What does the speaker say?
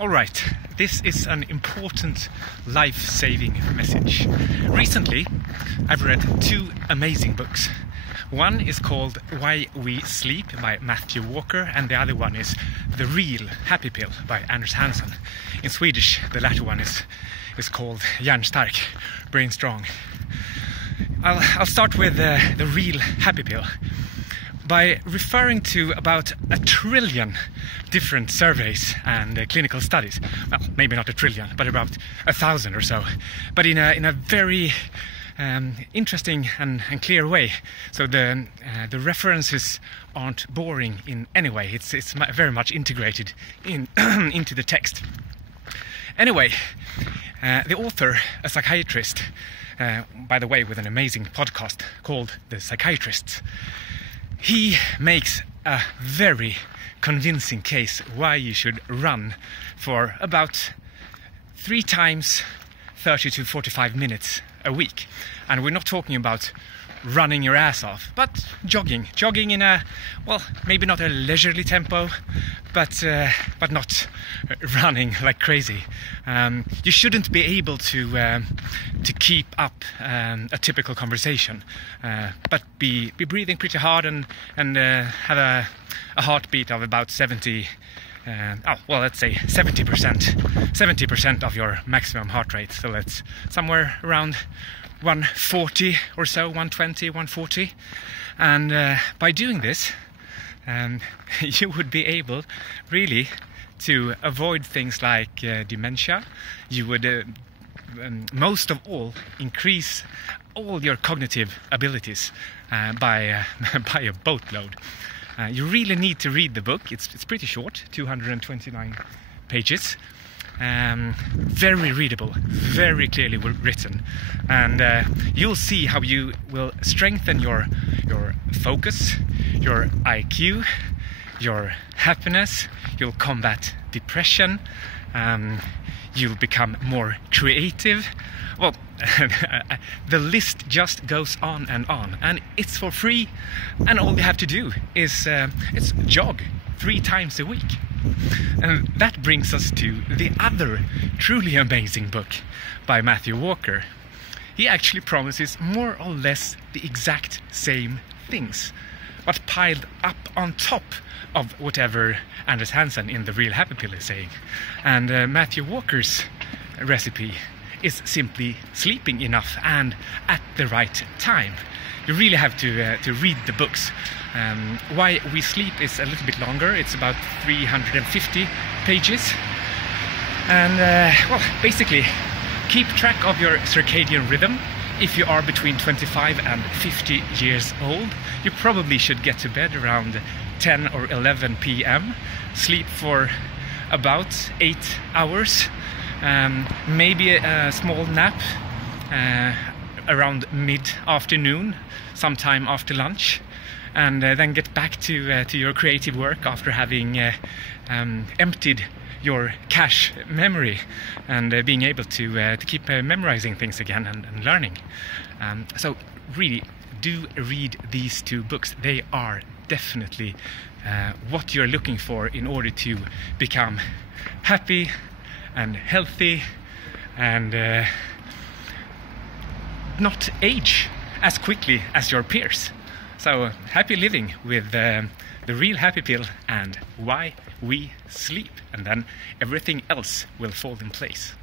Alright, this is an important life-saving message. Recently, I've read two amazing books. One is called Why We Sleep by Matthew Walker, and the other one is The Real Happy Pill by Anders Hansen. In Swedish, the latter one is called Hjärnstark, Brain Strong. I'll start with the Real Happy Pill. By referring to about 1 trillion different surveys and clinical studies, well, maybe not 1 trillion, but about 1,000 or so, but in a very interesting and clear way. So the references aren't boring in any way. It's very much integrated into the text. Anyway, the author, a psychiatrist, by the way, with an amazing podcast called The Psychiatrists, he makes a very convincing case why you should run for about 3 times 30 to 45 minutes a week. And we're not talking about running your ass off, but jogging in a, well, maybe not a leisurely tempo, but not running like crazy. You shouldn't be able to keep up a typical conversation, but be breathing pretty hard and have a heartbeat of about 70. Let's say 70% of your maximum heart rate. So that's somewhere around 140 or so, 120, 140. And by doing this, you would be able really to avoid things like dementia. You would most of all increase all your cognitive abilities by a boatload. You really need to read the book. It's pretty short, 229 pages. Very readable, very clearly written, and you'll see how you will strengthen your focus, your IQ, your happiness. You'll combat depression. You'll become more creative. Well, the list just goes on, and it's for free, and all you have to do is jog 3 times a week. And that brings us to the other truly amazing book by Matthew Walker. He actually promises more or less the exact same things, but piled up on top of whatever Anders Hansen in The Real Happy Pill is saying. And Matthew Walker's recipe is simply sleeping enough and at the right time. You really have to read the books. Why We Sleep is a little bit longer. It's about 350 pages. And basically, keep track of your circadian rhythm. If you are between 25 and 50 years old, you probably should get to bed around 10 or 11 p.m. Sleep for about 8 hours. Maybe a small nap around mid-afternoon, sometime after lunch, and then get back to your creative work after having emptied your cache memory and being able to keep memorizing things again and learning. So really do read these 2 books. They are definitely what you're looking for in order to become happy and healthy and not age as quickly as your peers. So happy living with The Real Happy Pill and Why We Sleep, and then everything else will fall in place.